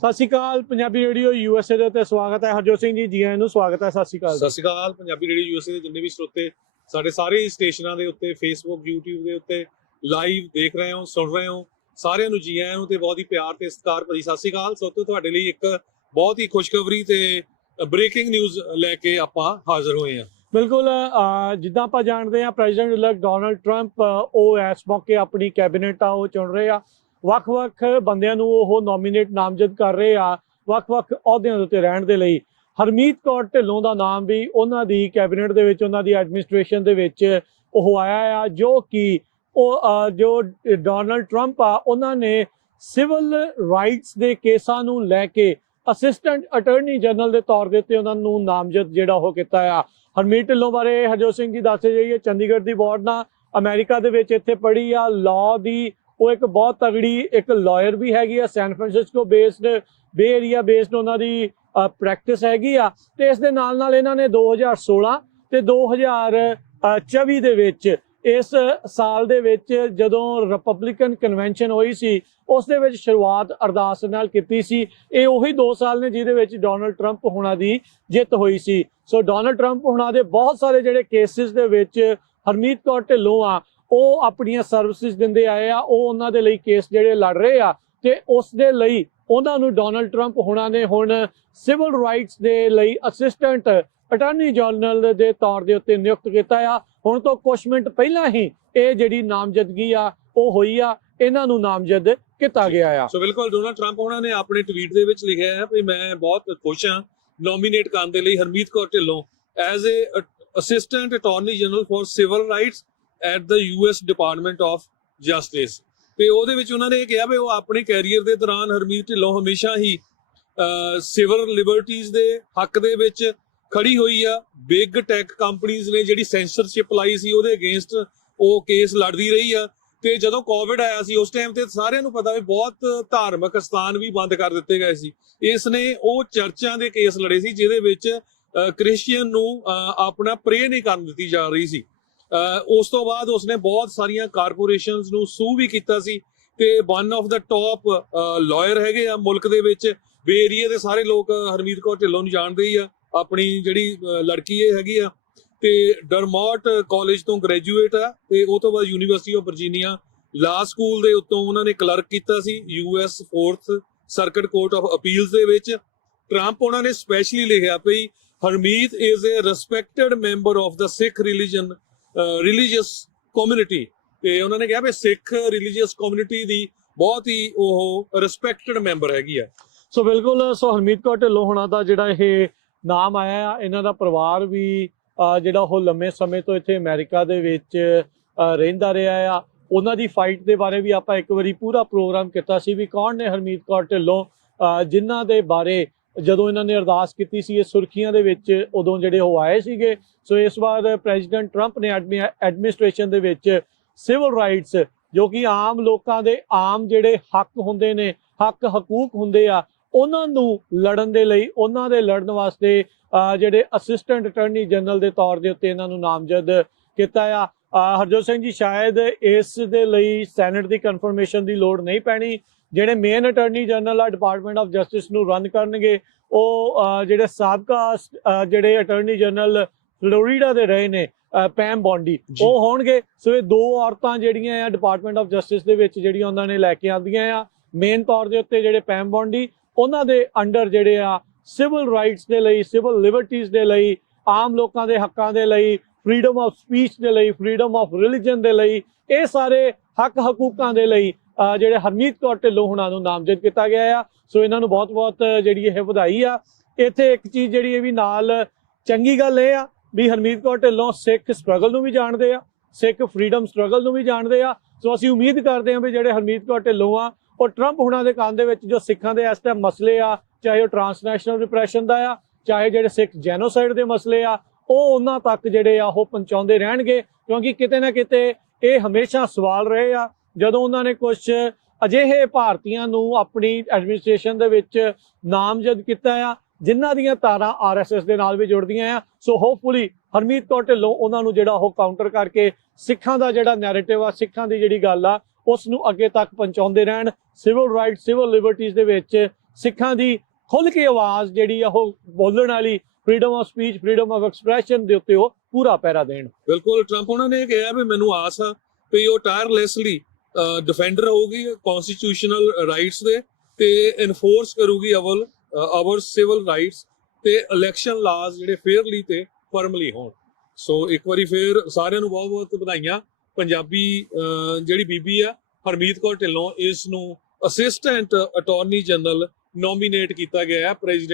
ਸਤਿ ਸ਼੍ਰੀ ਅਕਾਲ ਪੰਜਾਬੀ ਰੇਡੀਓ ਯੂਐਸਏ ਦੇ ਉੱਤੇ ਸਵਾਗਤ ਹੈ ਹਰਜੋਤ ਸਿੰਘ ਜੀ ਜੀ ਆਇਆਂ ਨੂੰ ਸਵਾਗਤ ਹੈ ਸਤਿ ਸ਼੍ਰੀ ਅਕਾਲ ਸਤਿ ਸ਼੍ਰੀ ਅਕਾਲ ਪੰਜਾਬੀ ਰੇਡੀਓ ਯੂਐਸਏ ਦੇ ਜਿੰਨੇ ਵੀ ਸਰੋਤੇ ਸਾਡੇ ਸਾਰੇ ਸਟੇਸ਼ਨਾਂ ਦੇ ਉੱਤੇ ਫੇਸਬੁੱਕ YouTube ਦੇ ਉੱਤੇ ਲਾਈਵ ਦੇਖ ਰਹੇ ਹੋ ਸੁਣ ਰਹੇ ਹੋ ਸਾਰਿਆਂ ਨੂੰ ਜੀ ਆਇਆਂ ਨੂੰ ਤੇ ਬਹੁਤ ਹੀ ਪਿਆਰ ਤੇ ਸਤਿਕਾਰ ਭਰੀ ਸਤਿ ਸ਼੍ਰੀ ਅਕਾਲ। ਸਰੋਤੋ ਤੁਹਾਡੇ ਲਈ ਇੱਕ ਬਹੁਤ ਹੀ ਖੁਸ਼ਖਬਰੀ ਤੇ ਬ੍ਰੇਕਿੰਗ ਨਿਊਜ਼ ਲੈ ਕੇ ਆਪਾਂ ਹਾਜ਼ਰ ਹੋਏ ਹਾਂ। ਬਿਲਕੁਲ ਜਿੱਦਾਂ ਆਪਾਂ ਜਾਣਦੇ ਹਾਂ ਪ੍ਰੈਜ਼ੀਡੈਂਟ ਇਲੈਕਟ ਡੋਨਲਡ ਟਰੰਪ ਉਹ ਇਸ ਮੌਕੇ ਆਪਣੀ ਕੈਬਨਿਟ ਆ ਉਹ ਚੁਣ ਰਹੇ ਆ। ਵੱਖ-ਵੱਖ ਬੰਦਿਆਂ ਨੂੰ ਉਹ ਨੋਮੀਨੇਟ ਨਾਮਜ਼ਦ ਕਰ ਰਹੇ ਆ, ਵੱਖ-ਵੱਖ ਅਹੁਦਿਆਂ ਦੇ ਉੱਤੇ ਰਹਿਣ ਦੇ ਲਈ। ਹਰਮੀਤ ਕੌਰ ਢਿੱਲੋਂ ਦਾ ਨਾਮ ਵੀ ਉਹਨਾਂ ਦੀ ਕੈਬਨਿਟ ਦੇ ਵਿੱਚ, ਉਹਨਾਂ ਦੀ ਐਡਮਿਨਿਸਟ੍ਰੇਸ਼ਨ ਦੇ ਵਿੱਚ ਉਹ ਆਇਆ ਆ, ਜੋ ਕਿ ਉਹ ਜੋ ਡੋਨਲਡ ਟਰੰਪ ਆ, ਉਹਨਾਂ ਨੇ ਸਿਵਲ ਰਾਈਟਸ ਦੇ ਕੇਸਾਂ ਨੂੰ ਲੈ ਕੇ ਅਸਿਸਟੈਂਟ ਅਟਾਰਨੀ ਜਨਰਲ ਦੇ ਤੌਰ ਦੇ ਉੱਤੇ ਉਹਨਾਂ ਨੂੰ ਨਾਮਜ਼ਦ ਜਿਹੜਾ ਉਹ ਕੀਤਾ ਆ। ਹਰਮੀਤ ਢਿੱਲੋਂ ਬਾਰੇ ਹਰਜੋਤ ਸਿੰਘ ਜੀ ਦੱਸਦੇ ਜਾਈਏ, ਚੰਡੀਗੜ੍ਹ ਦੀ ਬੋਰਡ ਨਾਲ ਅਮਰੀਕਾ ਦੇ ਵਿੱਚ ਇੱਥੇ ਪੜ੍ਹੀ ਆ ਲਾਅ ਦੀ ਉਹ ਇੱਕ ਬਹੁਤ ਤਗੜੀ ਇੱਕ ਲਾਇਰ ਵੀ ਹੈਗੀ ਆ San Francisco based bay area based ਉਹਨਾਂ ਦੀ ਪ੍ਰੈਕਟਿਸ ਹੈਗੀ ਆ ਤੇ ਇਸ ਦੇ ਨਾਲ ਨਾਲ ਇਹਨਾਂ ਨੇ 2016 ਤੇ 2024 ਦੇ ਵਿੱਚ ਇਸ ਸਾਲ ਦੇ ਵਿੱਚ ਜਦੋਂ ਰਿਪਬਲਿਕਨ ਕਨਵੈਨਸ਼ਨ ਹੋਈ ਸੀ, ਉਸ ਦੇ ਵਿੱਚ ਸ਼ੁਰੂਆਤ ਅਰਦਾਸ ਨਾਲ ਕੀਤੀ ਸੀ। ਇਹ ਉਹੀ 2 ਸਾਲ ਨੇ ਜਿਹਦੇ ਵਿੱਚ ਡੋਨਲਡ ਟਰੰਪ ਹੋਣਾ ਦੀ ਜਿੱਤ ਹੋਈ ਸੀ। ਸੋ ਡੋਨਲਡ ਟਰੰਪ ਹੁਣਾਂ ਦੇ ਬਹੁਤ ਸਾਰੇ ਜਿਹੜੇ ਕੇਸਿਸ ਦੇ ਵਿੱਚ ਹਰਮੀਤ ਕੌਰ ਢਿੱਲੋਂ ਆ ਉਹ ਆਪਣੀਆਂ ਸਰਵਿਸਿਜ਼ ਦਿੰਦੇ ਆਏ ਆ, ਉਹ ਉਹਨਾਂ ਦੇ ਲਈ ਕੇਸ ਜਿਹੜੇ ਲੜ ਰਹੇ ਆ ਤੇ ਉਸ ਦੇ ਲਈ ਉਹਨਾਂ ਨੂੰ ਡੋਨਲਡ ਟਰੰਪ ਹੁਣਾਂ ਨੇ ਹੁਣ ਸਿਵਲ ਰਾਈਟਸ ਦੇ ਲਈ ਅਸਿਸਟੈਂਟ ਅਟਾਰਨੀ ਜਨਰਲ ਦੇ ਤੌਰ ਦੇ ਉੱਤੇ ਨਿਯੁਕਤ ਕੀਤਾ ਆ। ਹੁਣ ਤੋਂ ਕੁਝ ਮਿੰਟ ਪਹਿਲਾਂ ਹੀ ਇਹ ਜਿਹੜੀ ਨਾਮਜ਼ਦਗੀ ਆ, ਉਹ ਹੋਈ ਆ। ਇਹਨਾਂ ਨੂੰ ਨਾਮਜ਼ਦ ਕੀਤਾ ਗਿਆ ਆ। ਸੋ ਬਿਲਕੁਲ ਡੋਨਲਡ ਟਰੰਪ ਉਹਨਾਂ ਨੇ ਆਪਣੇ ਟਵੀਟ ਦੇ ਵਿੱਚ ਲਿਖਿਆ ਹੈ ਵੀ ਮੈਂ ਬਹੁਤ ਖੁਸ਼ ਹਾਂ ਨੋਮੀਨੇਟ ਕਰਨ ਦੇ ਲਈ Harmeet Kaur Dhillon as a assistant attorney general for civil rights at the US department of justice ਤੇ ਉਹਦੇ ਵਿੱਚ ਉਹਨਾਂ ਨੇ ਇਹ ਕਿਹਾ ਵੀ ਉਹ ਆਪਣੇ ਕੈਰੀਅਰ ਦੇ ਦੌਰਾਨ ਹਰਮੀਤ ਢਿੱਲੋਂ ਹਮੇਸ਼ਾ ਹੀ ਸਿਵਲ ਲਿਬਰਟੀਜ਼ ਦੇ ਹੱਕ ਦੇ ਵਿੱਚ ਖੜੀ ਹੋਈ ਆ। ਬਿਗ ਟੈਕ ਕੰਪਨੀਆਂ ਨੇ ਜਿਹੜੀ ਸੈਂਸਰਸ਼ਿਪ ਲਾਈ ਸੀ ਉਹਦੇ ਅਗੇਂਸਟ ਉਹ ਕੇਸ ਲੜਦੀ ਰਹੀ ਆ। ਤੇ ਜਦੋਂ ਕੋਵਿਡ ਆਇਆ ਸੀ ਉਸ ਟਾਈਮ ਤੇ ਸਾਰਿਆਂ ਨੂੰ ਪਤਾ ਵੀ ਬਹੁਤ ਧਾਰਮਿਕ ਸਥਾਨ ਵੀ ਬੰਦ ਕਰ ਦਿੱਤੇ ਗਏ ਸੀ। ਇਸ ਨੇ ਉਹ ਚਰਚਾਂ ਦੇ ਕੇਸ ਲੜੇ ਸੀ ਜਿਹਦੇ ਵਿੱਚ ਕ੍ਰਿਸਚੀਅਨ ਨੂੰ ਅਹ, ਆਪਣਾ ਪ੍ਰੇ ਨਹੀਂ ਕਰਨ ਦਿੱਤੀ ਜਾ ਰਹੀ ਸੀ। ਉਸ ਤੋਂ ਬਾਅਦ ਉਸਨੇ ਬਹੁਤ ਸਾਰੀਆਂ ਕਾਰਪੋਰੇਸ਼ਨਸ ਨੂੰ ਸੂ ਵੀ ਕੀਤਾ ਸੀ ਤੇ one of the top lawyer ਹੈਗੇ ਆ ਮੁਲਕ ਦੇ ਵਿੱਚ। ਬੇ ਏਰੀਆ ਦੇ ਸਾਰੇ ਲੋਕ ਹਰਮੀਤ ਕੌਰ ਢਿੱਲੋਂ ਨੂੰ ਜਾਣਦੇ ਹੀ ਆ। ਆਪਣੀ ਜਿਹੜੀ ਲੜਕੀ ਇਹ ਹੈਗੀ ਆ। ਤੇ ਡਰਮੋਟ ਕਾਲਜ ਤੋਂ ਗ੍ਰੈਜੂਏਟ ਆ ਤੇ ਉਹ ਤੋਂ ਬਾਅਦ university of Virginia law school ਦੇ ਉੱਤੋਂ ਉਹਨਾਂ ਨੇ ਕਲਰਕ ਕੀਤਾ ਸੀ US 4th circuit court of appeals ਦੇ ਵਿੱਚ। ਟਰੰਪ ਉਹਨਾਂ ਨੇ ਸਪੈਸ਼ਲੀ ਲਿਖਿਆ ਪਈ Harmeet is a respected member of the Sikh religion religious community ਤੇ ਉਹਨਾਂ ਨੇ ਕਿਹਾ ਵੀ ਸਿੱਖ ਰਿਲੀਜੀਅਸ ਕਮਿਊਨਿਟੀ ਦੀ ਬਹੁਤ ਹੀ ਉਹ ਰਿਸਪੈਕਟਡ ਮੈਂਬਰ ਹੈਗੀ ਆ। ਸੋ ਬਿਲਕੁਲ ਸੋ ਹਰਮੀਤ ਕੌਰ ਢਿੱਲੋਂ ਹੋਣਾ ਦਾ ਜਿਹੜਾ ਇਹ ਨਾਮ ਆਇਆ ਆ ਇਹਨਾਂ ਦਾ ਪਰਿਵਾਰ ਵੀ ਜਿਹੜਾ ਉਹ ਲੰਮੇ ਸਮੇਂ ਤੋਂ ਇੱਥੇ ਅਮਰੀਕਾ ਦੇ ਵਿੱਚ ਰਹਿੰਦਾ ਰਿਹਾ ਆ। ਉਹਨਾਂ ਦੀ ਫਾਈਟ ਦੇ ਬਾਰੇ ਵੀ ਆਪਾਂ ਇੱਕ ਵਾਰੀ ਪੂਰਾ ਪ੍ਰੋਗਰਾਮ ਕੀਤਾ ਸੀ ਵੀ ਕੌਣ ਨੇ ਹਰਮੀਤ ਕੌਰ ਢਿੱਲੋਂ ਅਹ, ਜਿਨ੍ਹਾਂ ਦੇ ਬਾਰੇ ਜਦੋਂ ਇਹਨਾਂ ਨੇ ਅਰਦਾਸ ਕੀਤੀ ਸੀ ਇਹ ਸੁਰਖੀਆਂ ਦੇ ਵਿੱਚ ਉਦੋਂ ਜਿਹੜੇ ਉਹ ਆਏ ਸੀਗੇ। ਸੋ ਇਸ ਵਾਰ ਪ੍ਰੈਜ਼ੀਡੈਂਟ ਟਰੰਪ ਨੇ ਐਡਮਿਨਿਸਟ੍ਰੇਸ਼ਨ ਦੇ ਵਿੱਚ ਸਿਵਲ ਰਾਈਟਸ ਜੋ ਕਿ ਆਮ ਲੋਕਾਂ ਦੇ ਆਮ ਜਿਹੜੇ ਹੱਕ ਹੁੰਦੇ ਨੇ ਹੱਕ ਹਕੂਕ ਹੁੰਦੇ ਆ ਉਹਨਾਂ ਨੂੰ ਲੜਨ ਦੇ ਲਈ ਉਹਨਾਂ ਦੇ ਲੜਨ ਵਾਸਤੇ ਅਹ, ਜਿਹੜੇ ਅਸਿਸਟੈਂਟ ਅਟਾਰਨੀ ਜਨਰਲ ਦੇ ਤੌਰ ਦੇ ਉੱਤੇ ਇਹਨਾਂ ਨੂੰ ਨਾਮਜ਼ਦ ਕੀਤਾ ਆ। ਹਰਜੋਤ ਸਿੰਘ ਜੀ ਸ਼ਾਇਦ ਇਸ ਦੇ ਲਈ ਸੈਨੇਟ ਦੀ ਕਨਫਰਮੇਸ਼ਨ ਦੀ ਲੋੜ ਨਹੀਂ ਪੈਣੀ। ਜਿਹੜੇ ਮੇਨ ਅਟਾਰਨੀ ਜਨਰਲ ਆ ਡਿਪਾਰਟਮੈਂਟ ਆਫ ਜਸਟਿਸ ਨੂੰ ਰਨ ਕਰਨਗੇ ਉਹ ਜਿਹੜੇ ਸਾਬਕਾ ਜਿਹੜੇ ਅਟਾਰਨੀ ਜਨਰਲ ਫਲੋਰੀਡਾ ਦੇ ਰਹੇ ਨੇ ਪੈਮ ਬੌਂਡੀ ਉਹ ਹੋਣਗੇ। ਸੋ ਇਹ ਦੋ ਔਰਤਾਂ ਜਿਹੜੀਆਂ ਆ ਡਿਪਾਰਟਮੈਂਟ ਆਫ ਜਸਟਿਸ ਦੇ ਵਿੱਚ ਜਿਹੜੀਆਂ ਉਹਨਾਂ ਨੇ ਲੈ ਕੇ ਆਂਦੀਆਂ ਆ। ਮੇਨ ਤੌਰ ਦੇ ਉੱਤੇ ਜਿਹੜੇ ਪੈਮ ਬੌਂਡੀ ਉਹਨਾਂ ਦੇ ਅੰਡਰ ਜਿਹੜੇ ਆ ਸਿਵਲ ਰਾਈਟਸ ਦੇ ਲਈ ਸਿਵਲ ਲਿਬਰਟੀਜ਼ ਦੇ ਲਈ ਆਮ ਲੋਕਾਂ ਦੇ ਹੱਕਾਂ ਦੇ ਲਈ ਫਰੀडम ਆਫ ਸਪੀਚ ਦੇ ਲਈ ਫਰੀडम ਆਫ ਰਿਲੀਜੀਅਨ ਦੇ ਲਈ ਇਹ ਸਾਰੇ ਹੱਕ ਹਕੂਕਾਂ ਦੇ ਲਈ ਜਿਹੜੇ ਹਰਮੀਤ ਕੌਰ ਢਿੱਲੋਂ ਹੁਣਾਂ ਨੂੰ ਨਾਮਜ਼ਦ ਕੀਤਾ ਗਿਆ ਆ। ਸੋ ਇਹਨਾਂ ਨੂੰ ਬਹੁਤ-ਬਹੁਤ ਜਿਹੜੀ ਇਹ ਵਧਾਈ ਆ। ਇੱਥੇ ਇੱਕ ਚੀਜ਼ ਜਿਹੜੀ ਇਹ ਵੀ ਨਾਲ ਚੰਗੀ ਗੱਲ ਇਹ ਆ ਵੀ ਹਰਮੀਤ ਕੌਰ ਢਿੱਲੋਂ ਸਿੱਖ ਸਟਰਗਲ ਨੂੰ ਵੀ ਜਾਣਦੇ ਆ, ਸਿੱਖ ਫਰੀडम ਸਟਰਗਲ ਨੂੰ ਵੀ ਜਾਣਦੇ ਆ। ਸੋ ਅਸੀਂ ਉਮੀਦ ਕਰਦੇ ਹਾਂ ਵੀ ਜਿਹੜੇ ਹਰਮੀਤ ਕੌਰ ਢਿੱਲੋਂ ਆ, ਉਹ ਟਰੰਪ ਹੁਣਾਂ ਦੇ ਕੰਨ ਦੇ ਵਿੱਚ ਜੋ ਸਿੱਖਾਂ ਦੇ ਇਸ ਟਾਈਮ ਮਸਲੇ ਆ, ਚਾਹੇ ਉਹ ਟਰਾਂਸਨੈਸ਼ਨਲ ਰਿਪਰੈਸ਼ਨ ਦਾ ਆ, ਚਾਹੇ ਜਿਹੜੇ ਸਿੱਖ ਜੈਨੋਸਾਈਡ ਦੇ ਮਸਲੇ ਆ, ਉਹ ਉਹਨਾਂ ਤੱਕ ਜਿਹੜੇ ਆ ਉਹ ਪਹੁੰਚਾਉਂਦੇ ਰਹਿਣਗੇ। ਕਿਉਂਕਿ ਕਿਤੇ ਨਾ ਕਿਤੇ ਇਹ ਹਮੇਸ਼ਾ ਸਵਾਲ ਰਹੇ ਆ ਜਦੋਂ ਉਹਨਾਂ ਨੇ ਕੁਝ ਅਜਿਹੇ ਭਾਰਤੀਆਂ ਨੂੰ ਆਪਣੀ ਐਡਮਿਨਿਸਟ੍ਰੇਸ਼ਨ ਦੇ ਵਿੱਚ ਨਾਮਜ਼ਦ ਕੀਤਾ ਆ, ਜਿਨ੍ਹਾਂ ਦੀਆਂ ਤਾਰਾਂ ਆਰਐਸਐਸ ਦੇ ਨਾਲ ਵੀ ਜੁੜਦੀਆਂ ਆ ਸੋ ਹੋਪਫੁਲੀ ਹਰਮੀਤ ਕੌਰ ਢਿੱਲੋਂ ਉਹਨਾਂ ਨੂੰ ਜਿਹੜਾ ਉਹ ਕਾਊਂਟਰ ਕਰਕੇ ਸਿੱਖਾਂ ਦਾ ਜਿਹੜਾ ਨੈਰੇਟਿਵ ਆ, ਸਿੱਖਾਂ ਦੀ ਜਿਹੜੀ ਗੱਲ ਆ ਉਸ ਨੂੰ ਅੱਗੇ ਤੱਕ ਪਹੁੰਚਾਉਂਦੇ ਰਹਿਣ ਸਿਵਲ ਰਾਈਟ ਸਿਵਲ ਲਿਬਰਟੀਜ਼ ਦੇ ਵਿੱਚ ਸਿੱਖਾਂ ਦੀ ਖੁੱਲ ਕੇ ਆਵਾਜ਼ ਜਿਹੜੀ ਆ ਉਹ ਬੋਲਣ ਵਾਲੀ freedom of speech freedom of expression ਦੇ ਉੱਤੇ ਉਹ ਪੂਰਾ ਪੈਰਾ ਦੇਣ। ਬਿਲਕੁਲ ਟਰੰਪ ਉਹਨਾਂ ਨੇ ਇਹ ਕਿਹਾ ਵੀ ਮੈਨੂੰ ਆਸ ਆ ਵੀ ਉਹ ਟਾਇਰਲੈਸਲੀ ਡਿਫੈਂਡਰ ਹੋਊਗੀ ਕਨਸਟੀਟਿਊਸ਼ਨਲ ਰਾਈਟਸ ਦੇ ਤੇ ਇਨਫੋਰਸ ਕਰੂਗੀ ਅਵਲ ਆਵਰ ਸਿਵਲ ਰਾਈਟਸ ਤੇ ਇਲੈਕਸ਼ਨ ਲਾਜ਼ ਜਿਹੜੇ ਫੇਅਰਲੀ ਤੇ ਫਰਮਲੀ ਹੋਣ। ਸੋ ਇੱਕ ਵਾਰੀ ਫੇਰ ਸਾਰਿਆਂ ਨੂੰ ਬਹੁਤ ਬਹੁਤ ਵਧਾਈਆਂ। ਪੰਜਾਬੀ ਜਿਹੜੀ ਬੀਬੀ ਆ, ਹਰਮੀਤ ਕੌਰ ਢਿੱਲੋਂ, ਇਸ ਨੂੰ ਅਸਿਸਟੈਂਟ ਅਟਾਰਨੀ ਜਨਰਲ ਨੋਮੀਨੇਟ ਕੀਤਾ ਗਿਆ ਹੈ ਪ੍ਰੈਜ਼ੀਡੈਂਟ